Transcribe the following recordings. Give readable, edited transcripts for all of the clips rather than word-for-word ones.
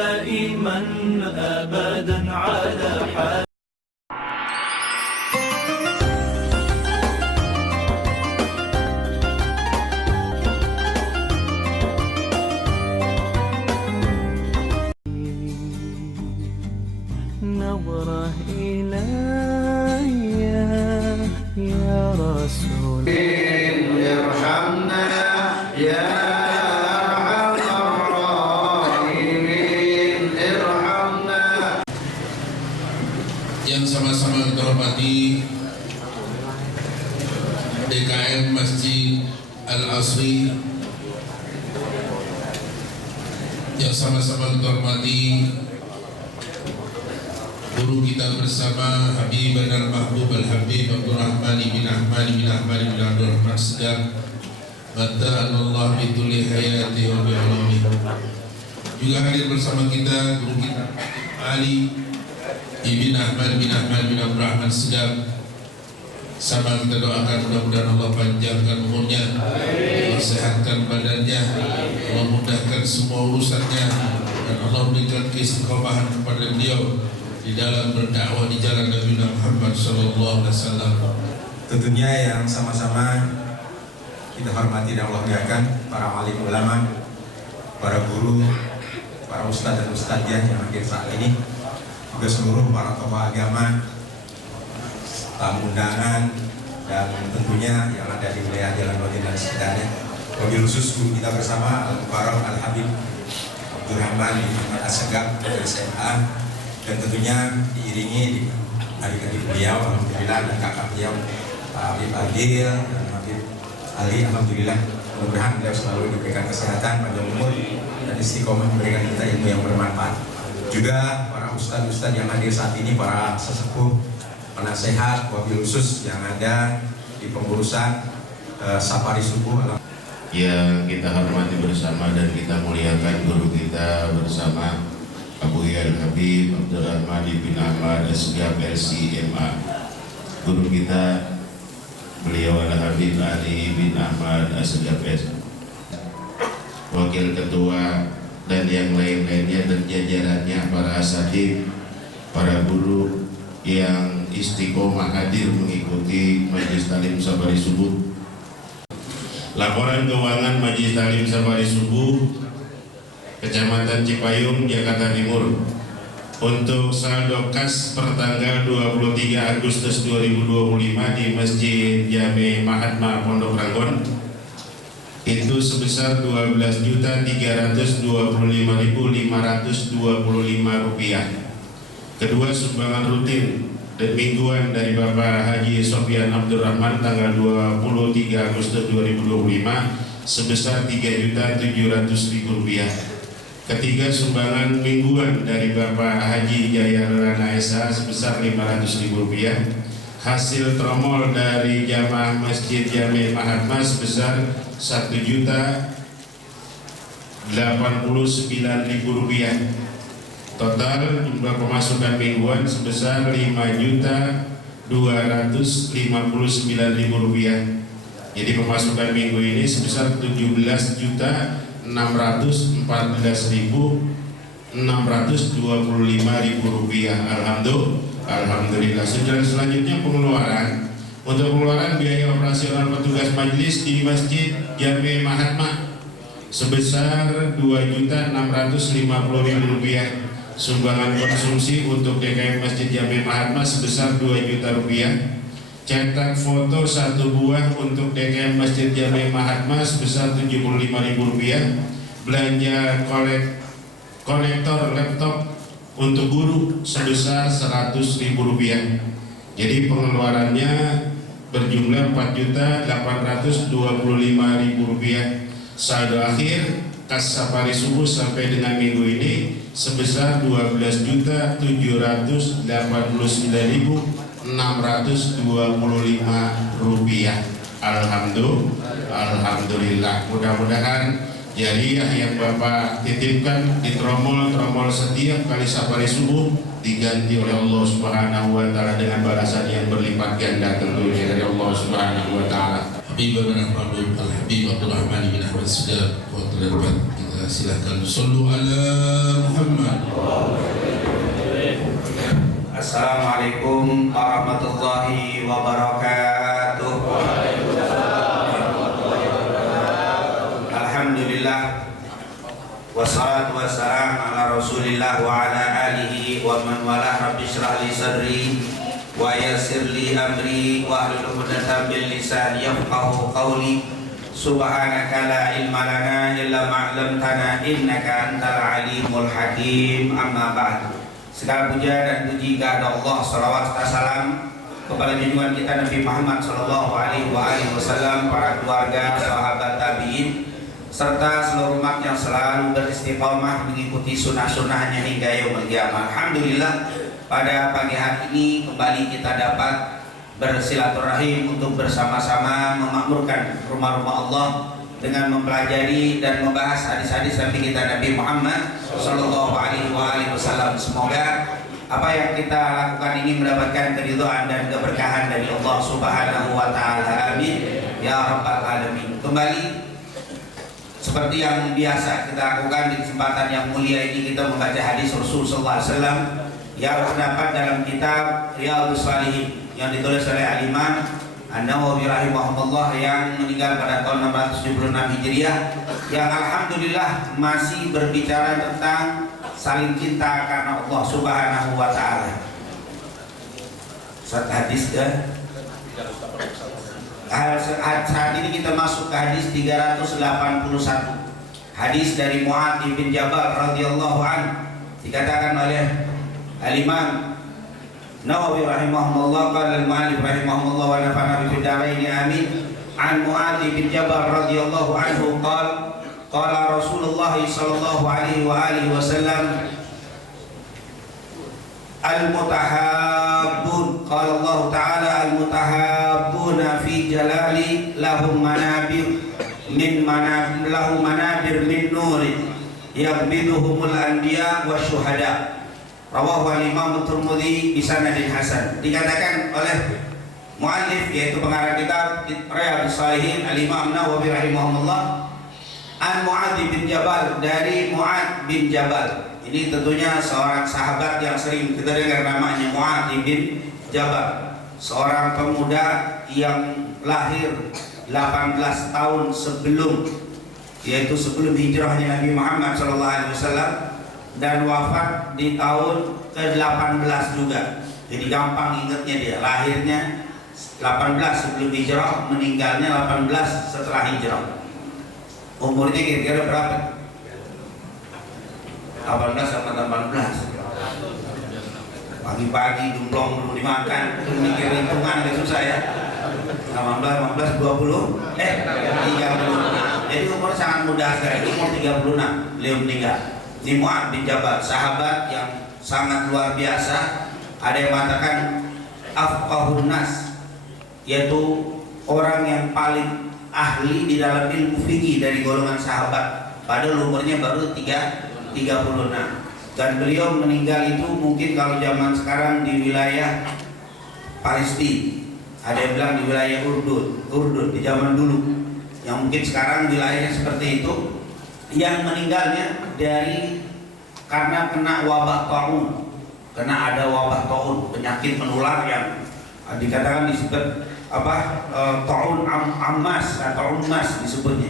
دائما أبدا على حال. نظرة إلي يا رسول ارحمنا يا أرحم الراحمين ارحمنا. Yang sama-sama kita hormati DKM Masjid Al-Asri, yang sama-sama kita hormati guru kita bersama Habib al-Mahbub al-Habib Abdurrahman bin Ahmad bin Abdurrahman Segaf, mata'anallah bituli hayati wa bi'alami. Juga hadir bersama kita guru kita Ali bin Ahmad bin Abdurrahman Segaf. Sama kita doakan mudah-mudahan Allah panjangkan umurnya, Allah sehatkan badannya, Allah mudahkan semua urusannya, dan Allah berikan keistiqomahan kepada beliau di dalam berdakwah di jalan Nabi Muhammad SAW. Tentunya yang sama-sama kita hormati dan Allah muliakan para alim ulama, para guru, para ustadz dan ustadzah yang hadir saat ini, juga seluruh para tokoh agama, tamu undangan, dan tentunya yang ada di wilayah Jalan Wadin dan sekitarnya. Wabil khusus guru kita bersama Al-Mukarram Al-Habib Abdurrahman bin Ahmad As-Segaf dari SMA, dan tentunya diiringi di adik-adik beliau, alhamdulillah, dan kakak beliau Pak Habib Adil dan Habib Ali, alhamdulillah. Mudah-mudahan beliau selalu diberikan kesehatan, panjang umur, dan istiqomah memberikan kita ilmu yang bermanfaat. Juga para ustadz-ustadz yang hadir saat ini, para sesepuh, penasehat, wabil khusus yang ada di pengurusan safari subuh, yang kita hormati bersama dan kita muliakan guru kita bersama Abu Yal Habib Abdurrahman bin Ahmad As-Segaf LCMA. Guru kita beliau adalah Habib Ali bin Ahmad As-Segaf, Wakil Ketua dan yang lain-lainnya dan jajarannya, para asatidz, para guru yang istiqomah hadir mengikuti Majelis Talim Safari Subuh. Laporan keuangan Majelis Talim Safari Subuh Kecamatan Cipayung, Jakarta Timur, untuk saldo kas pertanggal 23 Agustus 2025 di Masjid Jami Mahatma Pondok Ranggon itu sebesar Rp12.325.525. Kedua, sumbangan rutin dan mingguan dari Bapak Haji Sofyan Abdurrahman tanggal 23 Agustus 2025 sebesar Rp3.700.000. Ketiga, sumbangan mingguan dari Bapak Haji Jaya Rana SH sebesar Rp500.000. Hasil tromol dari jamaah Masjid Jami Mahatma sebesar Rp1.089.000. Total jumlah pemasukan mingguan sebesar Rp5.259.000. Jadi pemasukan minggu ini sebesar Rp17.614.625. Alhamdulillah. Selanjutnya pengeluaran. Untuk pengeluaran biaya operasional petugas majelis di Masjid Jami Mahatma sebesar Rp2.650.000. Sumbangan konsumsi untuk DKM Masjid Jami Mahatma sebesar Rp2 juta. Cetak foto 1 buah untuk DKM Masjid Jami Mahatma sebesar Rp75.000. Belanja konektor laptop untuk guru sebesar Rp100.000. Jadi pengeluarannya berjumlah Rp4.825.000. Saldo akhir kas safari subuh sampai dengan minggu ini sebesar Rp12.079.625. Alhamdulillah. Mudah-mudahan jariah yang Bapak titipkan di tromol setiap kali safari subuh diganti oleh Allah Subhanahu wa taala dengan balasan yang berlipat ganda tentunya dari Allah Subhanahu wa taala. Habib Al-Habib Abdurrahman bin Ahmad Segaf, kita silakan sallu ala Muhammad. wabarakatuh. Alhamdulillah, wassalatu wassalam ala Rasulillah wa ala alihi wa man walah. Rabbi shrah li sadri wa yassir li amri wa hlul 'uqdatam min lisani yafqahu qawli. Subhanaka la ilma lana illa ma 'allamtana innaka antal alimul hakim. Amma ba'd. Segala puja dan puji kepada Allah, salawat serta salam kepada junjungan kita Nabi Muhammad sallallahu alaihi wasallam, para keluarga, sahabat tabi'in, serta seluruh umat yang selalu beristiqomah mengikuti sunnah-sunnahnya hingga yaumul qiyamah. Alhamdulillah, pada pagi hari ini kembali kita dapat bersilaturahim untuk bersama-sama memakmurkan rumah-rumah Allah dengan mempelajari dan membahas hadis-hadis Nabi kita Nabi Muhammad sallallahu alaihi wasallam. Semoga apa yang kita lakukan ini mendapatkan keridhaan dan keberkahan dari Allah Subhanahu wa taala. Amin ya rabbal alamin. Kembali seperti yang biasa kita lakukan di kesempatan yang mulia ini, kita membaca hadis Rasul sallallahu alaihi wasallam yang terdapat dalam kitab Riyadhus Shalihin yang ditulis oleh Al-Imam An-Nawawi rahimahullah, yang meninggal pada tahun 676 Hijriah, yang alhamdulillah masih berbicara tentang saling cinta karena Allah Subhanahu wa taala. Saat hadis saat ini kita masuk ke hadis 381. Hadis dari Mu'adz bin Jabal radhiyallahu anhu, dikatakan oleh Al-Imam Nawawi rahimahullah, qala al-mu'allif rahimahullah wa nafa'ana bi daraini amin. An Mu'adz bin Jabal radhiyallahu anhu qala Rasulullah sallallahu alaihi wa alihi wasallam al-mutahabbun, qala Allah ta'ala al-mutahabbuna fi jalali lahum manabir min nurin yaghbiduhumul anbiya wa syuhada. Rawahu al-Imam Tirmidzi bi sanadin hasan. Dikatakan oleh muallif, yaitu pengarang kitab Riyadhus Shalihin, Al-Imam Nawawi rahimahullah, an Mu'adz bin Jabal, dari Mu'adz bin Jabal. Ini tentunya seorang sahabat yang sering kita dengar namanya, Mu'adz bin Jabal, seorang pemuda yang lahir 18 tahun sebelum, yaitu sebelum hijrahnya Nabi Muhammad SAW, dan wafat di tahun ke-18 juga. Jadi gampang ingatnya, dia lahirnya 18 sebelum hijrah, meninggalnya 18 setelah hijrah. Umurnya kira-kira berapa? 18 sama 18. Pagi-pagi dumplong belum dimakan, mikir hitungan agak susah ya. 18, 20, 30. Jadi umur sangat muda sekali, umur 36 beliau meninggal. Di Mu'adz bin Jabal, sahabat yang sangat luar biasa. Ada yang mengatakan afqahun nas, yaitu orang yang paling ahli di dalam ilmu fikih dari golongan sahabat. Padahal umurnya baru 36. Dan beliau meninggal itu mungkin kalau zaman sekarang di wilayah Palestina, ada yang bilang di wilayah Urdun di zaman dulu, yang mungkin sekarang wilayahnya seperti itu. Yang meninggalnya karena kena wabah taun, karena ada wabah taun, penyakit menular yang dikatakan disebut taun ammas atau ummas disebutnya.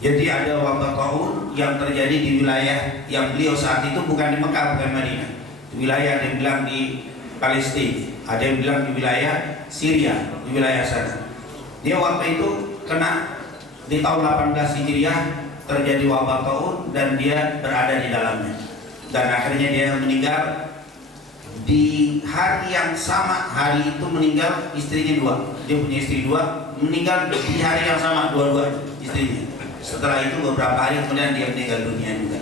Jadi ada wabah taun yang terjadi di wilayah yang beliau saat itu, bukan di Mekah, bukan Madinah. Di wilayah ada yang bilang di Palestina, ada yang bilang di wilayah Syria, di wilayah sana. Dia waktu itu kena di tahun 18 Hijriah, terjadi wabah taun dan dia berada di dalamnya. Dan akhirnya dia meninggal di hari yang sama. Hari itu meninggal istrinya 2. Dia punya istri 2, meninggal di hari yang sama dua-dua istrinya. Setelah itu beberapa hari kemudian dia meninggal dunia juga.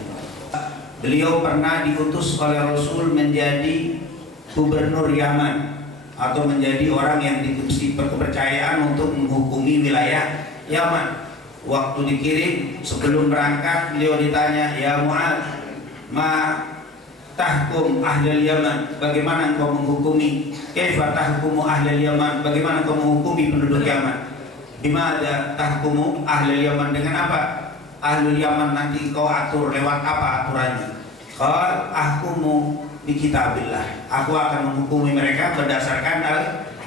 Beliau pernah diutus oleh Rasul menjadi gubernur Yaman, atau menjadi orang yang diberi kepercayaan untuk menghukumi wilayah Yaman. Waktu dikirim, sebelum berangkat beliau ditanya, ya Mu'adz, ma tahkum ahlul Yaman, bagaimana engkau menghukumi? Kaifa tahkumu ahlul Yaman, bagaimana engkau menghukumi penduduk Yaman? Bimada tahkumu ahlul Yaman, dengan apa ahlul Yaman nanti kau atur, lewat apa aturannya? Qal ahkumu bi kitabillah, aku akan menghukumi mereka berdasarkan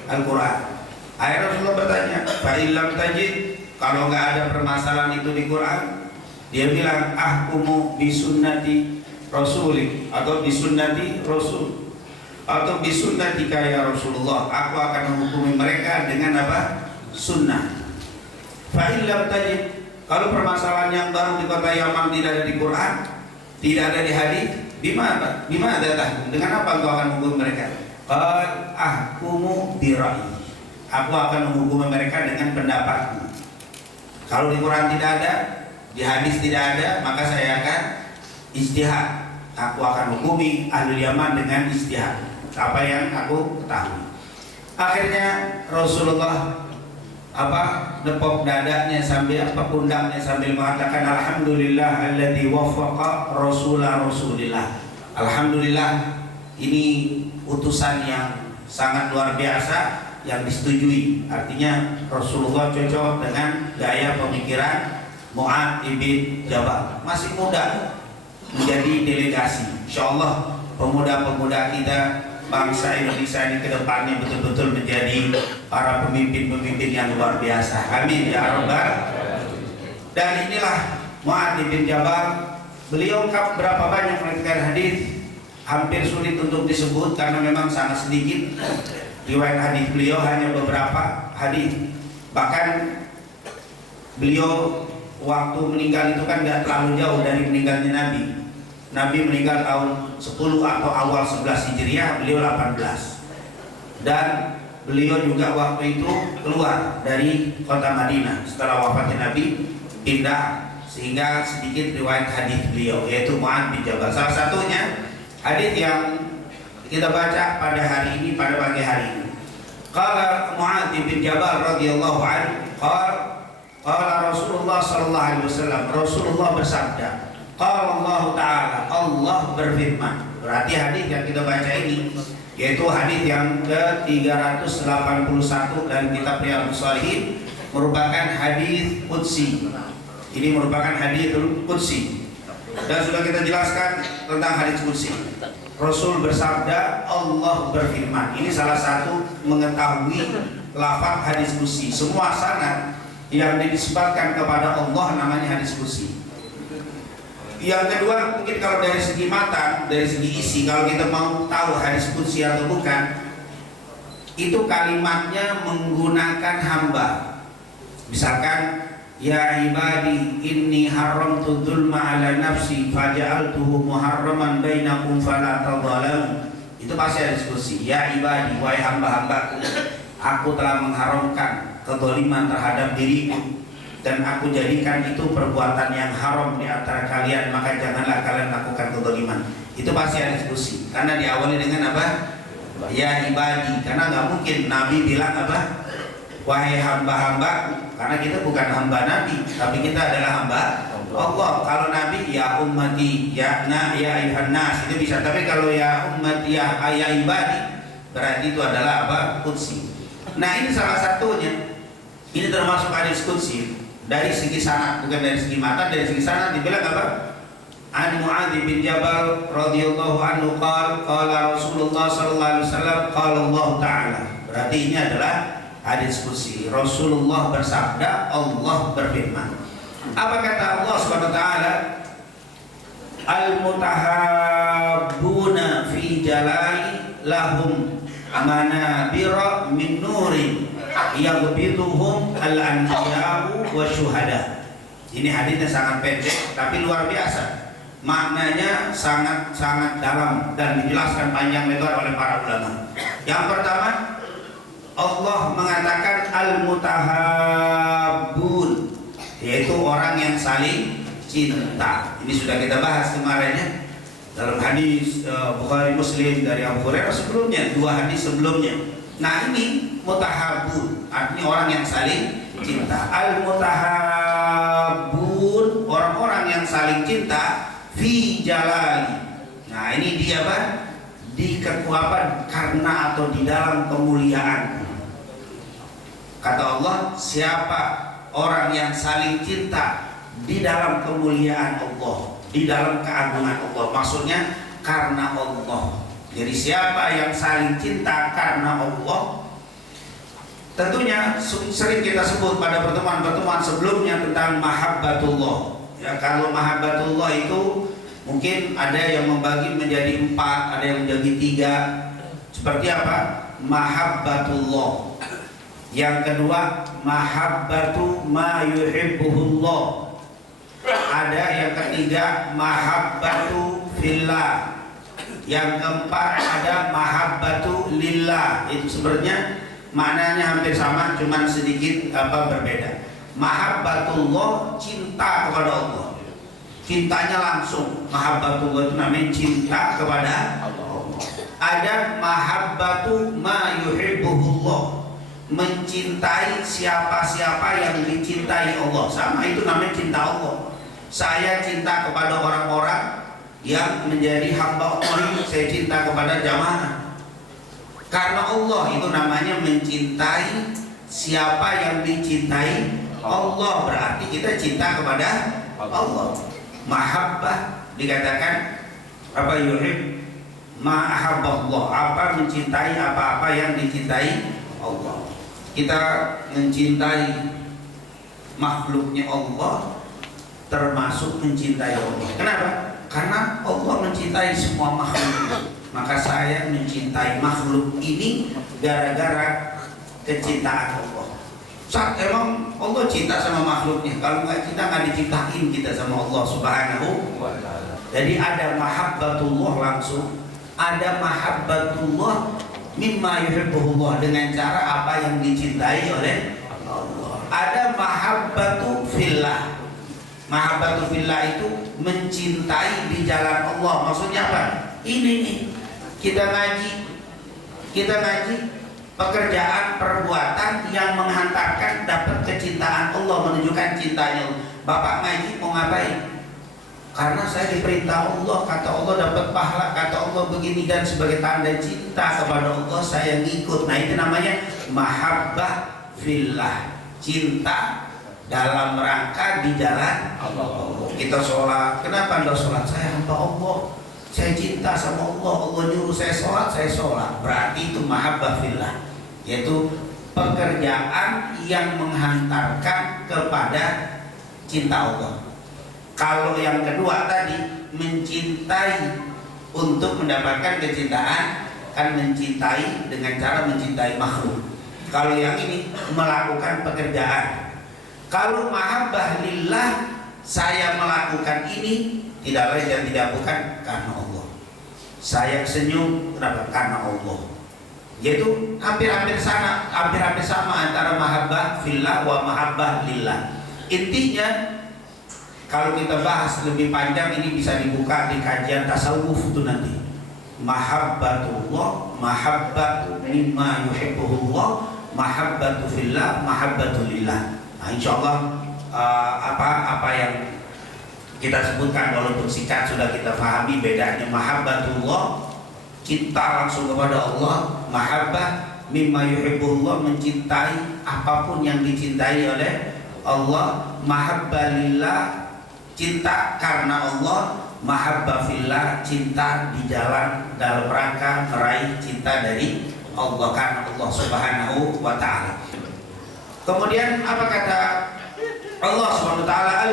Al-Quran. Akhirnya Rasulullah bertanya, fa illam tajid, kalau nggak ada permasalahan itu di Quran, dia bilang ahkumu bisunnati rasuli, atau bisunnati rasul, atau bisunnatika ya Rasulullah, aku akan menghukumi mereka dengan apa? Sunnah. Fa illam tajid, kalau permasalahan yang baru di kota Yaman tidak ada di Quran, tidak ada di hadis, bimana datang? Dengan apa engkau akan menghukum mereka? Qal ahkumu bira'yi, aku akan menghukumi mereka dengan pendapatku. Kalau di Quran tidak ada, di hadis tidak ada, maka saya akan ijtihad. Aku akan hukumi ahli Yaman dengan ijtihad, apa yang aku ketahui. Akhirnya Rasulullah nepok dadanya sambil pundaknya sambil mengatakan alhamdulillah alladzi waffaqa rasulillah. Alhamdulillah, ini utusan yang sangat luar biasa yang disetujui. Artinya Rasulullah cocok dengan gaya pemikiran Mu'adz bin Jabal. Masih muda menjadi delegasi. Insyaallah pemuda-pemuda kita bangsa Indonesia ini ke depannya betul-betul menjadi para pemimpin-pemimpin yang luar biasa. Amin ya rabbal. Dan inilah Mu'adz bin Jabal. Beliau berapa banyak meriwayatkan hadis, hampir sulit untuk disebut karena memang sangat sedikit riwayat hadis beliau, hanya beberapa hadis. Bahkan beliau waktu meninggal itu kan nggak terlalu jauh dari meninggalnya Nabi. Nabi meninggal tahun 10 atau awal 11 Hijriah, beliau 18. Dan beliau juga waktu itu keluar dari kota Madinah setelah wafatnya Nabi, pindah, sehingga sedikit riwayat hadis beliau, yaitu Mu'adz bin Jabal. Salah satunya hadis yang kita baca pada hari ini, pada pagi hari ini. Qala Mu'adz bin Jabal radhiyallahu anhu, qala Rasulullah sallallahu alaihi wasallam, Rasulullah bersabda, qala Allah Ta'ala, Allah berfirman. Berarti hadis yang kita baca ini yaitu hadis yang ke-381 dari kitab Riyadhus Shalihin, merupakan hadis qudsi. Ini merupakan hadis qudsi. Dan sudah kita jelaskan tentang hadis qudsi. Rasul bersabda, Allah berfirman. Ini salah satu mengetahui lafaz hadis qudsi. Semua sanad yang dinisbatkan kepada Allah namanya hadis qudsi. Yang kedua, mungkin kalau dari segi matan, dari segi isi, kalau kita mau tahu hadis qudsi atau bukan, itu kalimatnya menggunakan hamba. Misalkan, ya ibadi inni haramtu dzulma ala nafsi faja'altuhu muharraman bainakum fala tadhalamu. Itu pasti hadis qudsi. Ya ibadi, wahai hamba-hambaku, aku telah mengharamkan kezaliman terhadap diriku, dan aku jadikan itu perbuatan yang haram di antara kalian, maka janganlah kalian lakukan kezaliman. Itu pasti hadis qudsi. Karena diawali dengan apa? Ya ibadi. Karena nggak mungkin Nabi bilang apa? Wahai hamba-hambaku. Karena kita bukan hamba Nabi, tapi kita adalah hamba Allah. Kalau Nabi ya ummati, ya ayuhan nas, itu bisa. Tapi kalau ya ummati, ya ibadi, berarti itu adalah apa? Qudsi. Nah, ini salah satunya. Ini termasuk hadis qudsi. Dari segi sanad, bukan dari segi matan, dari segi sanad dibilang apa? An Mu'adz bin Jabal radhiyallahu anhu qala Rasulullah sallallahu alaihi wasallam qala Allah Ta'ala. Berarti ini adalah hadis qudsi. Rasulullah bersabda, Allah berfirman. Apa kata Allah Subhanahu wa taala? Al-mutahabbuna fi jalali lahum manabira min nurin yaghbituhum al-anbiya'u wa syuhada. Ini hadisnya sangat pendek tapi luar biasa. Maknanya sangat dalam dan dijelaskan panjang lebar oleh para ulama. Yang pertama, Allah mengatakan al-mutahabbun, yaitu orang yang saling cinta. Ini sudah kita bahas kemarin ya, dalam hadis Bukhari Muslim dari Abu Hurairah sebelumnya, dua hadis sebelumnya. Nah, ini mutahabbun, artinya orang yang saling cinta. Al-mutahabbun, orang-orang yang saling cinta fi jalali. Nah, ini dia apa? Di kekuatan karena atau di dalam kemuliaan. Kata Allah, siapa orang yang saling cinta di dalam kemuliaan Allah, di dalam keagungan Allah, maksudnya karena Allah. Jadi siapa yang saling cinta karena Allah, tentunya sering kita sebut pada pertemuan-pertemuan sebelumnya tentang mahabbatullah. Ya, kalau mahabbatullah itu mungkin ada yang membagi menjadi 4, ada yang menjadi 3. Seperti apa? Mahabbatullah. Yang kedua, mahabbatu ma yuhibbuhullah. Ada yang ketiga, mahabbatu fillah. Yang keempat ada mahabbatu lillah. Itu sebenarnya maknanya hampir sama, cuman sedikit berbeda. Mahabbatullah, cinta kepada Allah, cintanya langsung. Mahabbatullah itu namanya cinta kepada Allah. Ada mahabbatu ma yuhibbuhullah, mencintai siapa-siapa yang dicintai Allah. Sama, itu namanya cinta Allah. Saya cinta kepada orang-orang yang menjadi hamba Allah, saya cinta kepada jamaah karena Allah. Itu namanya mencintai siapa yang dicintai Allah, berarti kita cinta kepada Allah. Mahabbah dikatakan apa? Yuhib ma ahabballah, apa? Mencintai apa-apa yang dicintai Allah. Kita mencintai makhluknya Allah termasuk mencintai Allah. Kenapa? Karena Allah mencintai semua makhluk. Maka saya mencintai makhluk ini gara-gara kecintaan Allah. Saat emang Allah cinta sama makhluknya. Kalau nggak cinta, nggak diciptain kita sama Allah Subhanahu wa ta'ala. Jadi ada mahabbatullah langsung, ada mahabbatullah mimma yuhibbuhullah, dengan cara apa yang dicintai oleh Allah. Ada mahabbatu fillah. Mahabbatu fillah itu mencintai di jalan Allah. Maksudnya apa? Ini nih, kita ngaji pekerjaan, perbuatan yang menghantarkan dapat kecintaan Allah, menunjukkan cintanya. Bapak ngaji mau ngapain? Karena saya diperintah Allah, kata Allah dapat pahala, kata Allah begini, dan sebagai tanda cinta kepada Allah saya ngikut. Nah, itu namanya mahabbah fillah, cinta dalam rangka di jalan Allah. Kita sholat, kenapa Anda sholat? Saya hamba Allah, saya cinta sama Allah, Allah nyuruh saya sholat, saya sholat. Berarti itu mahabbah fillah, yaitu pekerjaan yang menghantarkan kepada cinta Allah. Kalau yang kedua tadi mencintai untuk mendapatkan kecintaan, kan mencintai dengan cara mencintai makhluk. Kalau yang ini melakukan pekerjaan. Kalau mahabbah lillah, saya melakukan ini tidak lain dan tidak bukan karena Allah. Saya senyum kenapa? Karena Allah. Yaitu hampir-hampir sama antara mahabbah fillah wa mahabbah lillah. Intinya kalau kita bahas lebih panjang ini bisa dibuka di kajian tasawuf itu nanti. Mahabbatullah, mahabbatu mimma yuhibbuhullah, mahabbatu fillah, mahabbatu lillah. Nah, insyaallah apa yang kita sebutkan walaupun singkat sudah kita pahami bedanya. Mahabbatullah, cinta langsung kepada Allah. Mahabbah mimma yuhibbuhullah, mencintai apapun yang dicintai oleh Allah. Mahabbah lillah, cinta karena Allah. Mahabbah fillah, cinta di jalan dalam rangka meraih cinta dari Allah karena Allah Subhanahu wa ta'ala. Kemudian apa kata Allah Subhanahu wa ta'ala?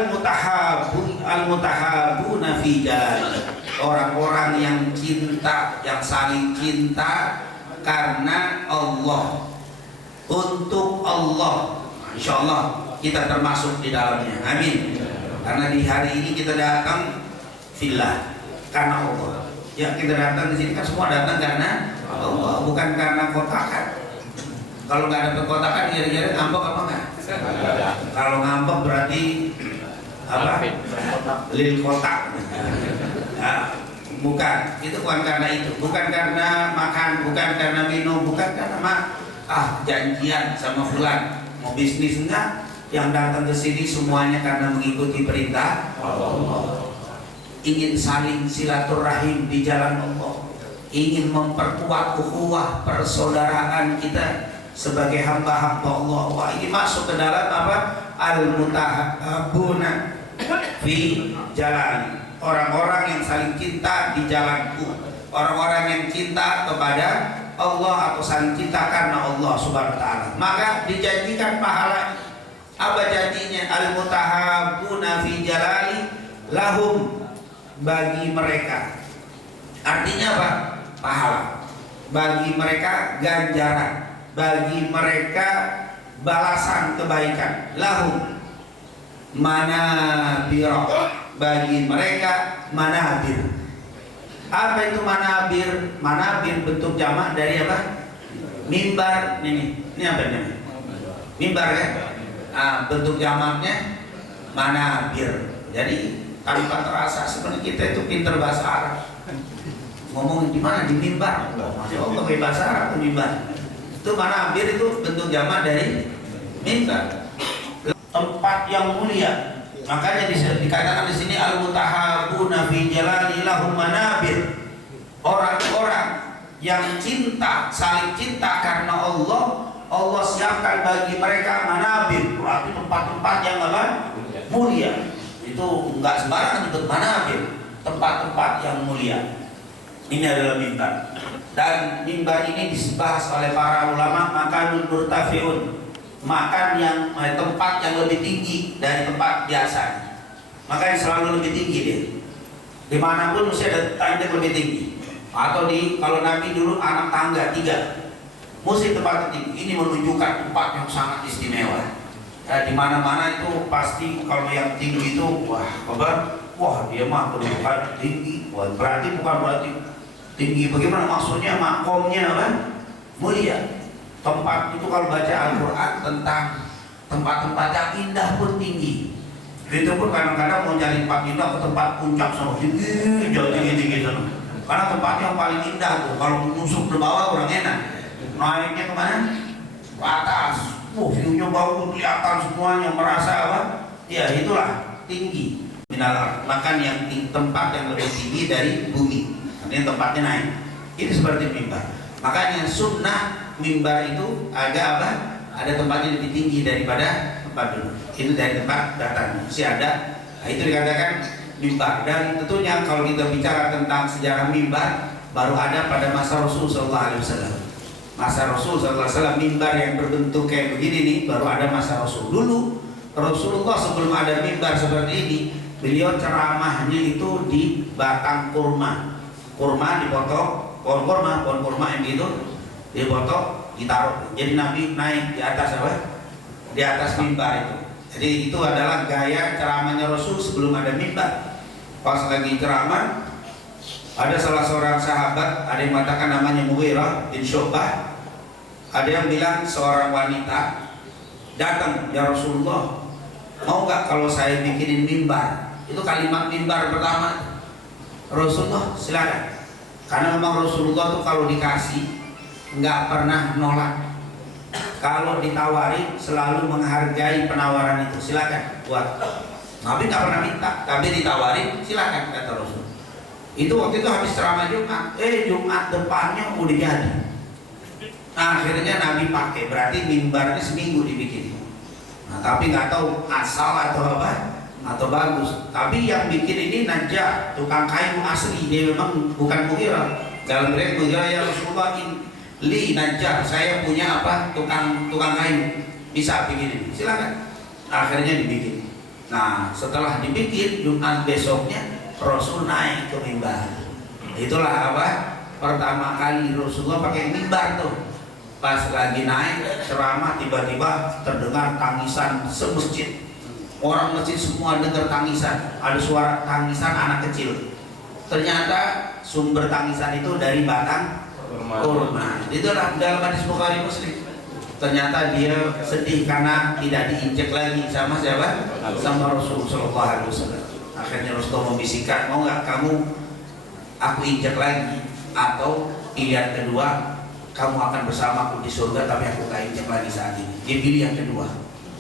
Al-mutahabuna fi jalal, orang-orang yang cinta, yang saling cinta karena Allah, untuk Allah. Insyaallah kita termasuk di dalamnya. Amin. Karena di hari ini kita datang fillah karena Allah. Ya, kita datang di sini kan semua datang karena Allah, bukan karena kotakan. Kalau nggak ada perkotakan, kira-kira ngambek apa nggak? Kalau ngambek berarti apa? Lil kotak. Ya, bukan. Itu bukan karena itu. Bukan karena makan, bukan karena minum, bukan karena janjian sama fulan mau bisnis, enggak. Yang datang ke sini semuanya karena mengikuti perintah Allah. Ingin saling silaturahim di jalan Allah, ingin memperkuat ukhuwah persaudaraan kita sebagai hamba-hamba Allah. Wah, ini masuk ke dalam apa? Al-mutahabuna fi jalan, orang-orang yang saling cinta di jalanku, orang-orang yang cinta kepada Allah atau saling cinta karena Allah Subhanahu wa taala, maka dijanjikan pahala. Apa janjinya? Al-mutahabbuna fi jalali lahum, bagi mereka. Artinya apa? Pahala. Bagi mereka ganjaran, bagi mereka balasan kebaikan. Lahum manabir, bagi mereka manabir. Apa itu manabir? Manabir bentuk jamak dari apa? Mimbar. Ini apa ini? Mimbar ya? Bentuk jamaknya manabir. Jadi tanpa terasa sebenarnya kita itu pinter bahasa Arab. Ngomong di mana? Di mimbar. Masya Allah pakai bahasa Arab tuh mimbar. Itu manabir, itu bentuk jamak dari mimbar. Tempat yang mulia. Makanya dikatakan di sini al-mutahabbuna fi jalali lahum manabir. Orang-orang yang cinta, saling cinta karena Allah, Allah siapkan bagi mereka manabir. Berarti tempat-tempat yang apa? Mulia. Itu enggak sembarangan untuk manabir, tempat-tempat yang mulia. Ini adalah mimbar. Dan mimbar ini dibahas oleh para ulama, makanun murtafiun, makan yang tempat yang lebih tinggi dari tempat biasa. Makanya selalu lebih tinggi dia. Dimanapun mesti ada tanda lebih tinggi. Atau kalau Nabi dulu anak tangga 3, mesti tempat tinggi. Ini menunjukkan tempat yang sangat istimewa. Di mana-mana itu pasti kalau yang tinggi itu wah dia mah kedudukan tinggi. Wah, bukan berarti tinggi. Bagaimana maksudnya? Makomnya apa? Mulia. Tempat itu kalau baca Al-Quran tentang tempat-tempat yang indah pun tinggi. Itu pun kadang-kadang mau cari tempat indah ke tempat puncak sama tinggi, jauh tinggi sana. Karena tempatnya yang paling indah tuh. Kalau menusuk ke bawah kurang enak. Naiknya kemana? Ke atas. View-nya bagus, kelihatan semuanya, merasa apa? Ya itulah tinggi. Minal, makan yang tempat yang lebih tinggi dari bumi. Artinya tempatnya naik. Ini seperti mimbar. Makanya sunnah mimbar itu agak apa? Ada tempatnya lebih tinggi daripada tempat dulu. Itu dari tempat datang. Masih ada. Nah, itu dikatakan mimbar. Dan tentunya kalau kita bicara tentang sejarah mimbar, baru ada pada masa Rasul SAW. Masa Rasul SAW mimbar yang berbentuk kayak begini nih baru ada masa Rasul. Dulu Rasulullah sebelum ada mimbar seperti ini, beliau ceramahnya itu di batang kurma. Kurma dipotong, pohon kurma yang gitu dipotong, ditaruh. Jadi Nabi naik di atas apa? Di atas mimbar itu. Jadi itu adalah gaya ceramahnya Rasul sebelum ada mimbar. Pas lagi ceramah, ada salah seorang sahabat, ada yang mengatakan namanya Mughirah bin Syu'bah. Ada yang bilang seorang wanita datang, ya Rasulullah, mau nggak kalau saya bikinin mimbar? Itu kalimat mimbar pertama. Rasulullah silakan. Karena memang Rasulullah tuh kalau dikasih nggak pernah nolak. Kalau ditawari selalu menghargai penawaran itu. Silakan buat. Nabi nggak pernah minta, tapi ditawari silakan kata Rasul. Itu waktu itu habis ceramah Jumat, Jumat depannya udah jadi. Akhirnya Nabi pakai, berarti mimbarnya seminggu dibikin. Nah, tapi nggak tahu asal atau apa, atau bagus. Tapi yang bikin ini Najjar, tukang kayu asli. Dia memang bukan Mughirah. Dalam riwayat Mughirah, ya Rasulullah, li Najjar, saya punya apa, tukang kayu, bisa bikin ini. Silakan. Akhirnya dibikin. Nah, setelah dibikin Jumat besoknya Rasul naik ke mimbar. Itulah apa? Pertama kali Rasulullah pakai mimbar tuh. Pas lagi naik ceramah, tiba-tiba terdengar tangisan semasjid. Orang masjid semua dengar tangisan. Ada suara tangisan anak kecil. Ternyata sumber tangisan itu dari batang kurma. Itulah dalam hadis Bukhari Muslim. Ternyata dia sedih karena tidak diinjek lagi sama siapa? Sama Rasul Sallallahu Alaihi Wasallam. Akhirnya Rasulullah membisikkan, mau nggak kamu aku injak lagi, atau pilihan kedua kamu akan bersamaku di surga tapi aku nggak injak lagi saat ini. Dia pilih yang kedua.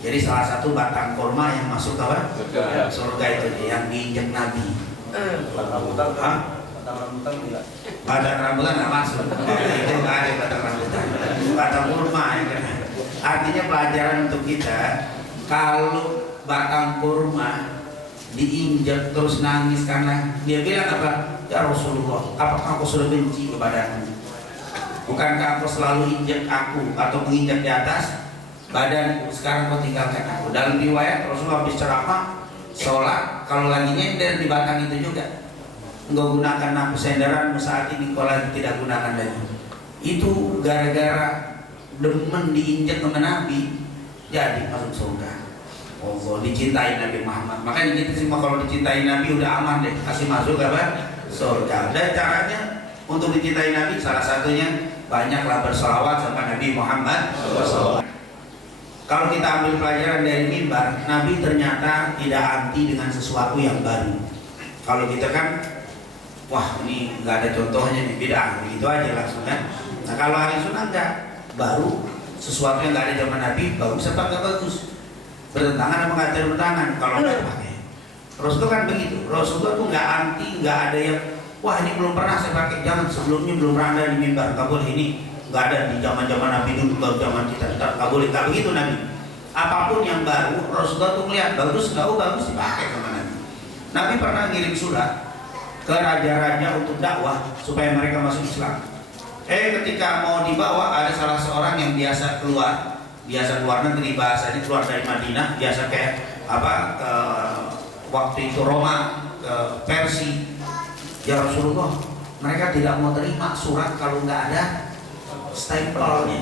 Jadi salah satu batang kurma yang masuk apa? Surga itu dia, yang diinjak Nabi. Batang rambutan nggak masuk. Itu nggak ada batang rambutan. Batang kurma ya. Artinya pelajaran untuk kita, kalau batang kurma diinjak terus nangis karena dia bilang apa? Ya Rasulullah, apakah kau sudah benci kepadaku? Bukankah kau selalu injak aku atau menginjak di atas badanku? Sekarang kau tinggalkan aku. Dalam riwayat Rasulullah habis ceramah, sholat, kalau lagi nyender di batang itu juga. Engkau gunakan aku senderanmu saat ini, kau lagi tidak gunakan lagi. Itu gara-gara demen diinjak sama Nabi, jadi masuk surga. Allah dicintai Nabi Muhammad. Makanya kita semua kalau dicintai Nabi udah aman deh, kasih masuk apa? Surga. Dan caranya untuk dicintai Nabi salah satunya banyaklah bersolawat sama Nabi Muhammad SAW. Kalau kita ambil pelajaran dari mimbar, Nabi ternyata tidak anti dengan sesuatu yang baru. Kalau kita kan, wah ini nggak ada contohnya nih, bid'ah, begitu aja langsung kan. Nah kalau ahli sunnah enggak, baru sesuatu yang nggak ada zaman Nabi, bagus apa nggak bagus? Bertentangan apa nggak bertentangan? Kalau nggak pakai. Rasul kan begitu. Rasulullah tuh nggak anti, nggak ada yang wah ini belum pernah saya pakai, jangan, sebelumnya belum pernah ada di mimbar, nggak boleh, ini nggak ada di zaman Nabi dulu, kalau zaman kita nggak boleh, nggak begitu Nabi. Apapun yang baru Rasulullah tuh melihat bagus, nggak bagus dipakai sama Nabi. Nabi pernah ngirim surat ke raja-raja untuk dakwah supaya mereka masuk Islam. Ketika mau dibawa ada salah seorang yang biasa keluar negeri, bahasanya keluar dari Madinah, biasa kayak apa ke waktu itu Roma, ke Persia. Ya Rasulullah, mereka tidak mau terima surat kalau nggak ada stempelnya,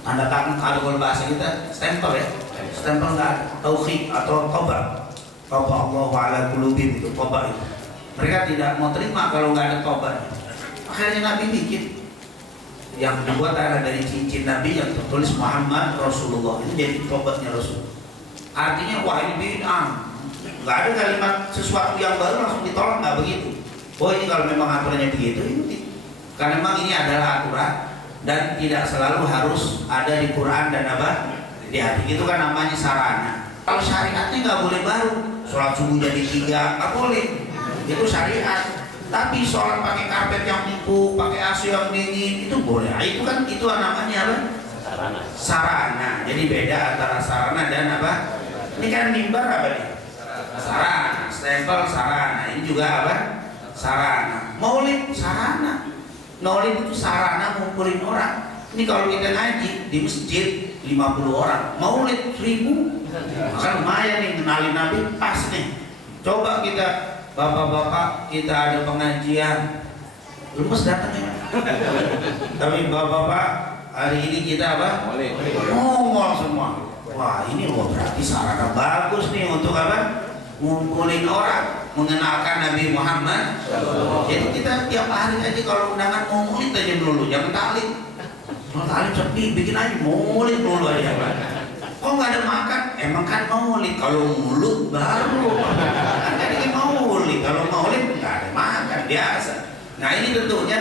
tanda tangan. Kalau bahasa kita stempel ya, stempel nggak ada, tauhid atau tobat Allah ala qulubihim, itu tobat itu. Mereka tidak mau terima kalau nggak ada tobat. Akhirnya Nabi bikin yang dibuat ada dari cincin Nabi yang tertulis Muhammad Rasulullah, itu jadi tobatnya Rasul. Artinya wah ini bid'ah, nggak ada kalimat sesuatu yang baru langsung ditolak, nggak begitu. Oh ini kalau memang aturannya begitu, ikuti. Karena memang ini adalah aturan dan tidak selalu harus ada di Quran dan apa di hati. Itu kan namanya sarana. Kalau syariatnya nggak boleh baru, sholat subuh jadi 3 nggak boleh, itu syariat. Tapi sholat pakai karpet yang empuk, pakai AC yang dingin itu boleh. Itu kan itu namanya apa? Sarana. Jadi beda antara sarana dan apa? Ini kan mimbar apa nih? Sarana, stempel sarana. Ini juga apa? Sarana. Maulid sarana. Maulid itu sarana ngumpulin orang. Ini kalau kita ngaji di masjid 50 orang, Maulid 1000. Maka lumayan nih kenalin Nabi pas nih. Coba kita bapak-bapak kita ada pengajian, lemes datangnya. Tapi bapak-bapak hari ini kita apa? Ngomong semua. Wah ini loh berarti sarana bagus nih untuk apa? Ngumpulin orang, mengenalkan Nabi Muhammad. Jadi kita tiap hari aja kalau undangan mau maulid aja dulu, jangan taklim. Kalau taklim sepi, bikin aja maulid dulu aja. Kok nggak ada makan? Emang kan maulid. Kalau mulut baru. Kan jadi maulid. Kalau maulid nggak ada makan biasa. Nah ini tentunya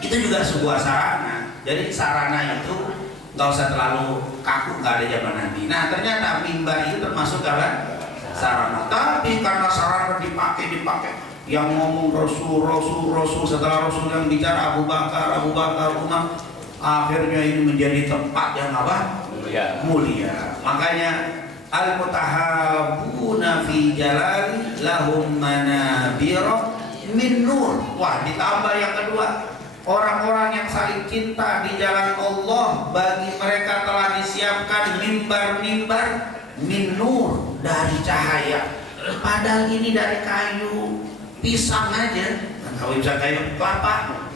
itu juga sebuah sarana. Jadi sarana itu nggak usah terlalu kaku, nggak ada zaman Nabi. Nah ternyata mimbar itu termasuk apa? Sarana. Tapi karena sarana dipakai yang ngomong Rasul setelah Rasul yang bicara Abu Bakar Umar, akhirnya ini menjadi tempat yang apa? Mulia. Makanya al-mutahabuna fi jalali lahum manabira min nur. Wah, ditambah yang kedua, orang-orang yang saling cinta di jalan Allah, bagi mereka telah disiapkan mimbar-mimbar min nur, dari cahaya. Padahal ini dari kayu pisang aja. Kalau bisa kayu kelapa,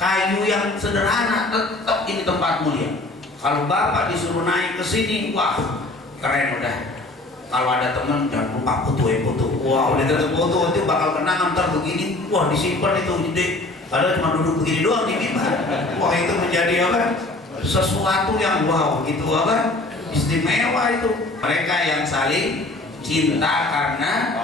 kayu yang sederhana, tetap ini tempat mulia. Kalau bapak disuruh naik ke sini, wah keren udah. Kalau ada teman jangan lupa foto. Wah udah tetap foto itu bakal kenangan ntar begini. Wah disimpan itu gede. Padahal cuma duduk begini doang di mimbar. Wah itu menjadi apa? Sesuatu yang wow gitu apa? Istimewa itu. Mereka yang saling cinta karena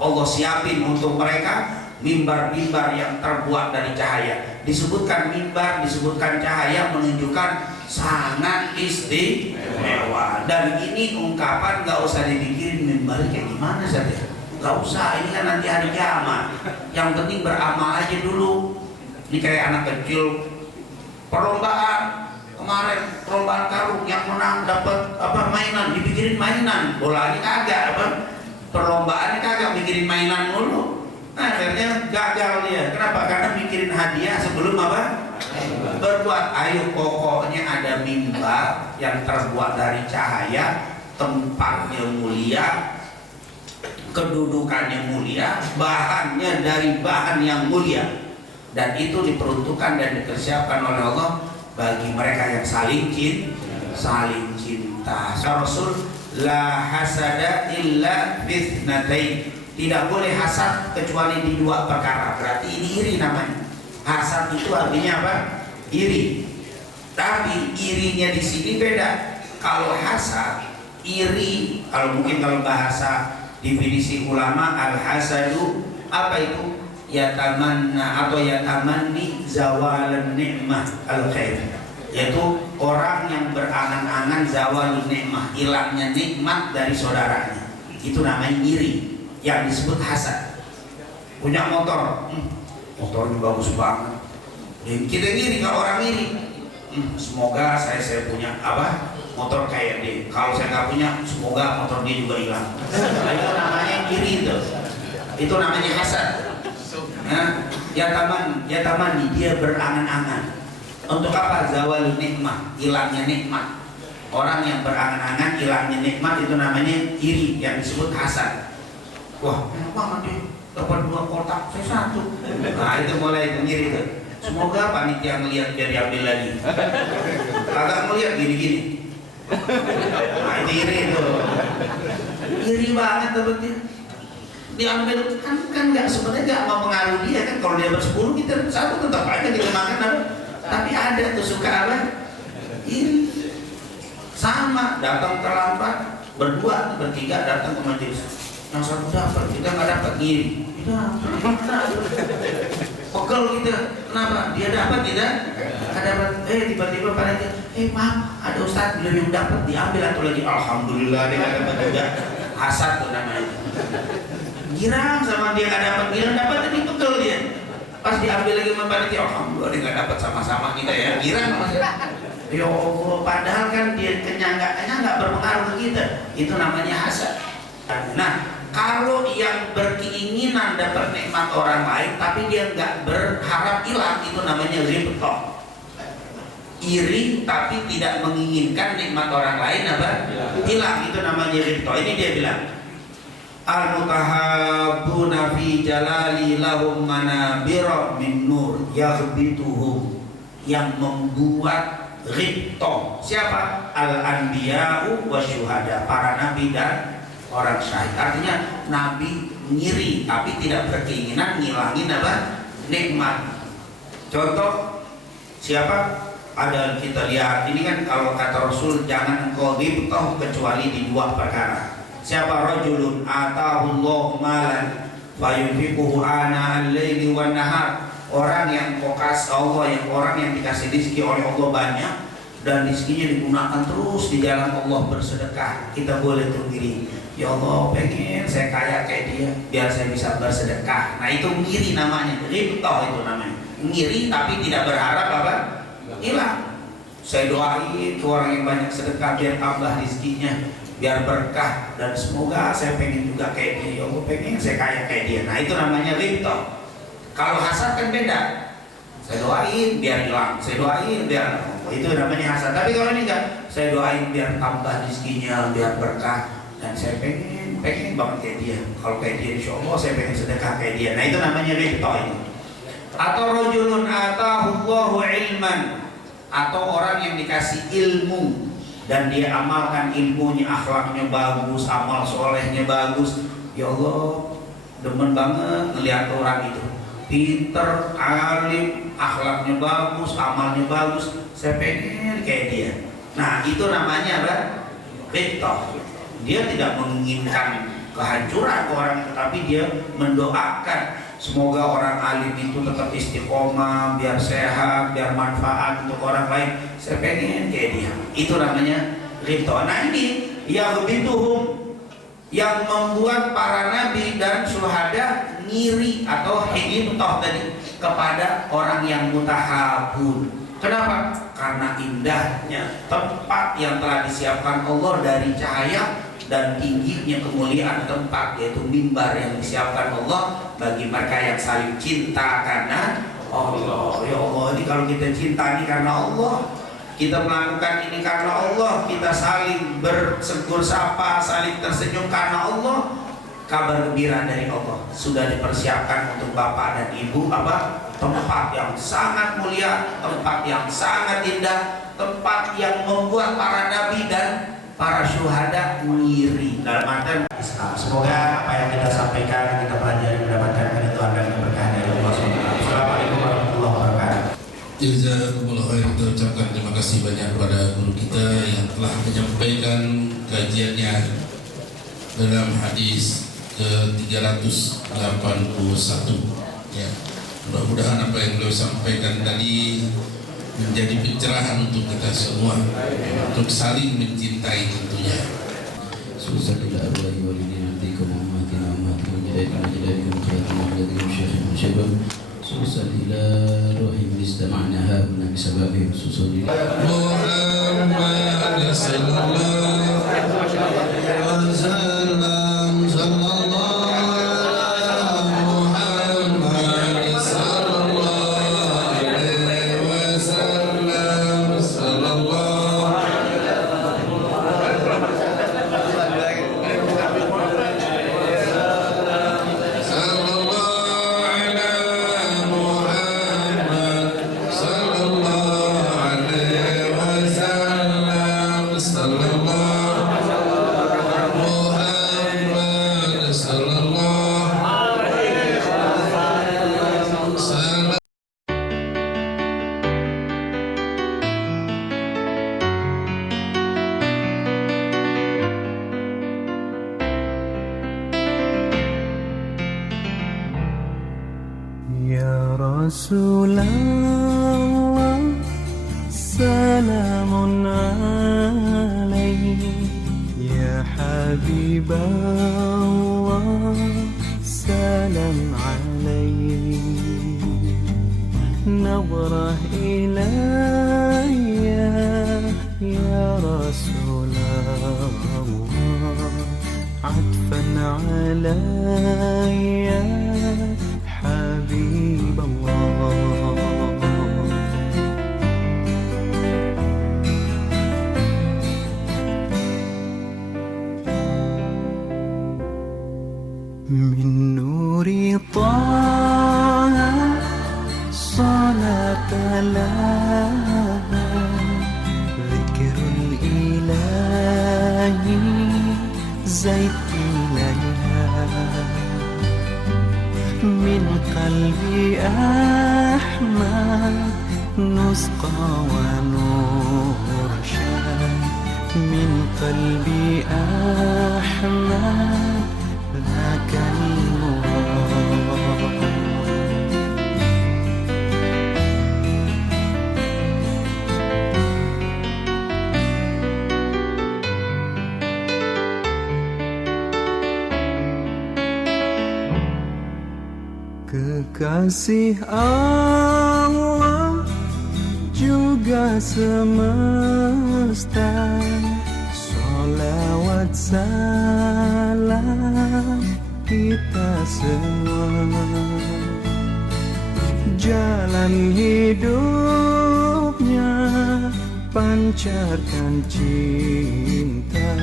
Allah siapin untuk mereka mimbar-mimbar yang terbuat dari cahaya. Disebutkan mimbar, disebutkan cahaya, menunjukkan sangat istimewa. Dan ini ungkapan nggak usah dipikirin mimbar kayak gimana saja, nggak usah. Ini kan nanti hari kiamat. Yang penting beramal aja dulu. Ini kayak anak kecil perlombaan. Kemarin perlombaan karung, yang menang dapat apa? Mainan, dipikirin mainan. Bolanya kagak apa? Perlombaannya kagak, mikirin mainan mulu. Nah, akhirnya gagal dia. Kenapa? Karena mikirin hadiah sebelum apa? Berbuat, ayo pokoknya ada mimbar yang terbuat dari cahaya, tempatnya mulia, kedudukannya mulia, bahannya dari bahan yang mulia, dan itu diperuntukkan dan dipersiapkan oleh Allah bagi mereka yang saling cinta. Rasul, la hasada illa fitnatain, tidak boleh hasad kecuali di dua perkara. Berarti ini iri namanya. Hasad itu artinya apa? Iri. Tapi irinya di sini beda. Kalau hasad, iri, kalau bahasa definisi ulama, al-hasadu apa itu? Yatamanna atau yatamanni zawalan ni'mah al-khair, yaitu orang yang berangan-angan zawalun ni'mah, hilangnya nikmat dari saudaranya. Itu namanya iri, yang disebut hasad. Punya motor, motornya bagus banget, dan kita iri kalau orang iri. Semoga saya punya apa? Motor kayak dia. Kalau saya nggak punya, semoga motor dia juga hilang. Itu namanya iri itu. Itu namanya hasad. Nah, ya taman dia berangan-angan. Untuk apa? Zawal nikmat, hilangnya nikmat. Orang yang berangan-angan hilangnya nikmat itu namanya iri, yang disebut hasad. Wah, enak banget dia, dapat 2 kotak, saya 1. Nah, itu mulai iri itu. Semoga panitia ngelihat biar diambil lagi. Agak ngelihat gini-gini. Nah, itu iri itu. Iri banget tapi diambil kan nggak, sebenarnya nggak mempengaruhi dia kan. Kalau dia ber-10 kita 1 tetap aja kita makan apa. Tapi ada tuh suka apa? Iri. Sama, datang terlambat, berdua, bertiga datang ke majelis. Yang 1 dapat, kita nggak dapat, iri. Pegel kita, kenapa? Dia dapat, kita nggak dapat. Tiba-tiba panitia, maaf, ada ustadz belum yang dapat, diambil atau lagi. Alhamdulillah dia nggak dapat juga. Hasad tuh namanya. Girang sama dia nggak dapat, girang dapat tapi pegel dia. Pas diambil lagi sama panitia, alhamdulillah dia nggak dapat, sama-sama kita ya. Girang maksudnya. Ya Allah, padahal kan dia kenyang nggak berpengaruh ke kita. Itu namanya hasad. Nah, kalau yang berkeinginan dapat nikmat orang lain tapi dia nggak berharap hilang, itu namanya ghibthah. Iri tapi tidak menginginkan nikmat orang lain apa? Hilang, itu namanya ghibthah. Ini dia bilang, al-mutahabbuna fi jalali lahum manabira min nur yaghbituhum, yang membuat ghibthah siapa? Al-anbiya'u wa syuhada, para nabi dan orang syahid. Artinya nabi ngiri tapi tidak berkeinginan ngilangin apa? Nikmat. Contoh siapa? Ada kita lihat ini kan, kalau kata Rasul, jangan engkau ghibthah kecuali di 2 perkara. Siapa? Rajulun atahullahu malan fayunfiquhu ana al-laili wan nahar. Orang yang fokus Allah, yang orang yang dikasih rezeki oleh Allah banyak dan rezekinya digunakan terus di jalan Allah, bersedekah. Kita boleh tuh ngiri, ya Allah pengen saya kaya kayak dia biar saya bisa bersedekah. Nah itu ngiri namanya, ghibthah itu namanya. Ngiri tapi tidak berharap apa? Hilang. Saya doain ke orang yang banyak sedekah biar tambah rezekinya, biar berkah, dan semoga saya pengen juga kayak dia. Ya Allah pengen saya kaya kayak dia. Nah itu namanya ghibthah. Kalau hasad kan beda. Saya doain biar hilang, saya doain biar, itu namanya hasad. Tapi kalau ini enggak, saya doain biar tambah rezekinya, biar berkah, dan saya pengen banget kayak dia. Kalau kayak dia insya Allah saya pengen sedekah kayak dia. Nah itu namanya ghibthah itu. Atau rajulun atahullahu ilman, atau orang yang dikasih ilmu dan dia amalkan ilmunya, akhlaknya bagus, amal solehnya bagus. Ya Allah demen banget ngelihat orang itu pinter, alim, akhlaknya bagus, amalnya bagus, saya pengen kayak dia. Nah itu namanya apa? Ghibthah. Dia tidak menginginkan kehancuran ke orang itu, tapi dia mendoakan semoga orang alim itu tetap istiqomah, biar sehat, biar manfaat untuk orang lain. Saya pengen kayak dia. Itu namanya ghibthah. Nah ini yaghbituhum, yang membuat para nabi dan syuhada ngiri atau ghibthah tadi kepada orang yang mutahabun. Kenapa? Karena indahnya tempat yang telah disiapkan Allah dari cahaya dan tingginya kemuliaan tempat, yaitu mimbar yang disiapkan Allah bagi mereka yang saling cinta karena Allah. Ya Allah, ini kalau kita cinta ini karena Allah, kita melakukan ini karena Allah, kita saling bersegur sapa, saling tersenyum karena Allah, kabar gembira dari Allah sudah dipersiapkan untuk bapak dan ibu. Apa? Tempat yang sangat mulia, tempat yang sangat indah, tempat yang membuat para nabi dan para syuhada ngiri. Dalam artian semoga apa yang kita sampaikan, kita pelajari, mendapatkan keridhaan dan keberkahan dari Allah SWT. Assalamualaikum warahmatullahi wabarakatuh. Jazakumullah khair. Kita ucapkan terima kasih banyak kepada guru kita yang telah menyampaikan kajiannya dalam hadis ke-381 ya. Mudah-mudahan apa yang beliau sampaikan tadi menjadi pencerahan untuk kita semua untuk saling mencintai tentunya. Susah tidak arwahi walidina antikum ummatina ummatina jadikum jadikum khairan jadikum syekhin syabab susah ila rohim istama'na hauna bisababi susah ila Muhammad sallallahu alaihi wasallam Ya Rasulullah, salamun alaik. Ya Habiballah, salam alaik. Nadrah ilayya ya Rasulullah, atfan alayya حبيب الله. من نور طه صلاة لها ذكر الإله زيت إليها من قلبي أحمد نسقى ونرشد من قلبي أحمد ذاك المراد. Kekasih Allah juga semesta, sholawat salam kita semua. Jalan hidupnya pancarkan cinta,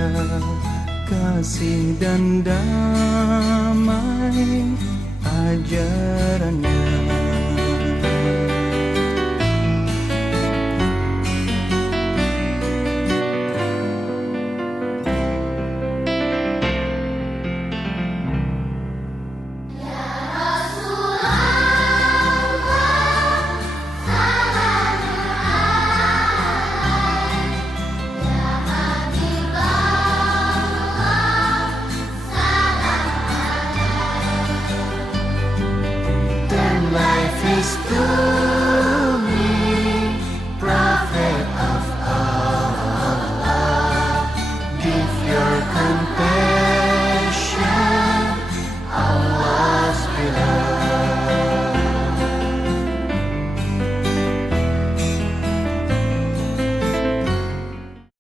kasih dan damai ajarannya.